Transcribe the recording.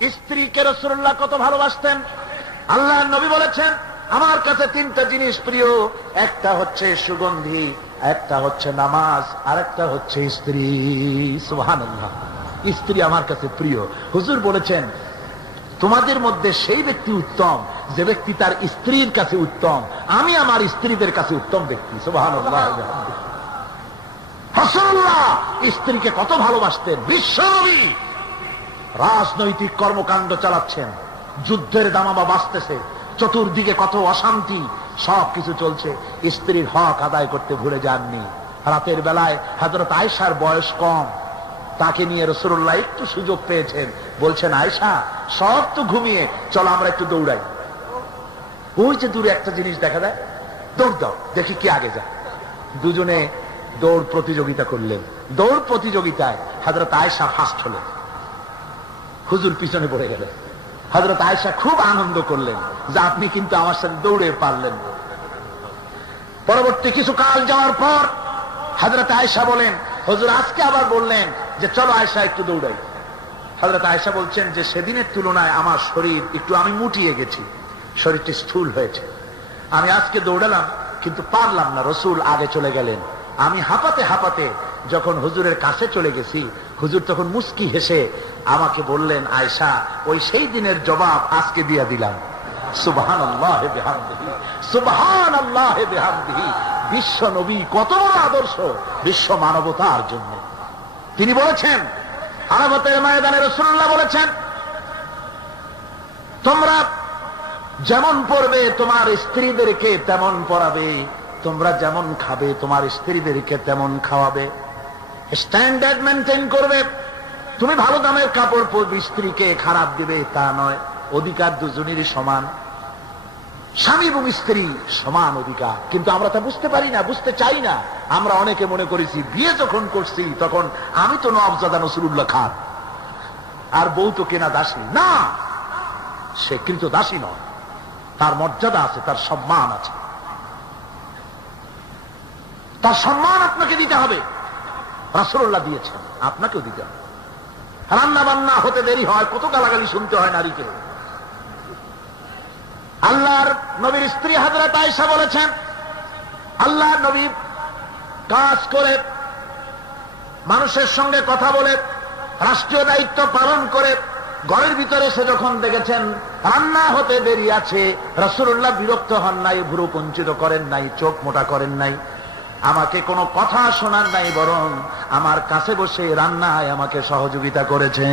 স্ত্রীকে রাসূলুল্লাহ কত ভালোবাসতেন। আল্লাহর নবী বলেছেন, আমার কাছে তিনটা জিনিস প্রিয়, একটা হচ্ছে সুগন্ধি, একটা হচ্ছে নামাজ, আর একটা হচ্ছে স্ত্রী। সুবহানাল্লাহ, স্ত্রী আমার কাছে প্রিয়। হুজুর বলেছেন, তোমাদের মধ্যে সেই ব্যক্তি উত্তম যে ব্যক্তি তার স্ত্রীর কাছে উত্তম। আমি আমার স্ত্রীদের কাছে উত্তম ব্যক্তি। সুবহানাল্লাহ। রাসূলুল্লাহ স্ত্রীকে কত ভালোবাসতেন। বিশ্বনবী রাজনৈতিক কর্মকাণ্ড চালাচ্ছেন, যুদ্ধের দামামা বাজতেছে, চতুর্দিকে কত অশান্তি, সবকিছু চলছে, স্ত্রীর হক আদায় করতে ভুলে যাননি। রাতের বেলায় হযরত আয়েশার বয়স কম, তাকে নিয়ে রাসূলুল্লাহ একটু সুযোগ পেয়েছেন, বলছেন, আয়েশা সব তো ঘুমিয়ে, চলো আমরা একটু দৌড়াই। ওই যে দূরে একটা জিনিস দেখা যায়, দৌড় দাও, দেখি কে আগে যায়। দুজনে দৌড় প্রতিযোগিতা করলেন। দৌড় প্রতিযোগিতায় হযরত আয়েশা ফার্স্ট হলেন, হুজুর পিছনে পড়ে গেলেন। হযরত আয়েশা খুব আনন্দ করলেন যে আপনি কিন্তু আমার সাথে দৌড়ে পারলেন। পরবর্তী কিছু কাল যাওয়ার পর হযরত আয়েশা বলেন, হুজুর আজকে আবার বললেন যে চলো আয়েশা একটু দৌড়াই। হযরত আয়েশা বলছেন যে সেদিনের তুলনায় আমার শরীর একটু, আমি মুটিয়ে গেছি, শরীরটি স্থূল হয়েছে। আমি আজকে দৌড়ালাম কিন্তু পারলাম না, রাসূল আগে চলে গেলেন। আমি হাঁপাতে হাঁপাতে যখন হুজুরের কাছে চলে গেছি, হুজুর তখন মুস্কি হেসে আমাকে বললেন, আয়েশা ওই সেই দিনের জবাব আজকে দিয়ে দিলাম। সুবহানাল্লাহ বিহামদিহি, সুবহানাল্লাহ বিহামদিহি। বিশ্ব নবী কত বড় আদর্শ বিশ্ব মানবতার জন্য। তিনি বলেছেন, আরাফাতের ময়দানে রাসূলুল্লাহ বলেছেন, তোমরা যেমন পড়বে তোমার স্ত্রীদেরকে তেমন পড়াবে, তোমরা যেমন খাবে তোমার স্ত্রীদেরকে তেমন খাওয়াবে। স্ট্যান্ডার্ড মেনটেন করবে। তুমি ভালো দামের কাপড় পরবে, স্ত্রীকে খারাপ দিবে তা নয়। অধিকার দুজনেরই সমান, স্বামী এবং স্ত্রী সমান অধিকার। কিন্তু আমরা তা বুঝতে পারি না, বুঝতে চাই না। আমরা অনেকে মনে করেছি বিয়ে যখন করছি তখন আমি তো নওয়াবজাদা নসরুল্লাহ খান, আর বউ তো কেনা দাসী না। সে কিন্তু দাসী নয়, তার মর্যাদা আছে, তার সম্মান আছে, তার সম্মান আপনাকে দিতে হবে। রাসূলুল্লাহ দিয়েছেন, আপনাকেও দিতে হবে। রান্না বান্না হতে দেরি হয়, কত গালাগালি শুনতে হয় নারীকে। আল্লাহর নবীর স্ত্রী হযরত আয়েশা বলেছেন, আল্লাহর নবী কাজ করে, মানুষের সঙ্গে কথা বলে, রাষ্ট্রীয় দায়িত্ব পালন করে ঘরের ভিতরে সে যখন দেখেছেন রান্না হতে দেরি আছে, রাসূলুল্লাহ বিরক্ত হন নাই, ভুরু কুঞ্চিত করেন নাই, চোখ মোটা করেন নাই, আমাকে কোনো কথা শোনার নাই, বরং আমার কাছে বসে রান্নায় আমাকে সহযোগিতা করেছে।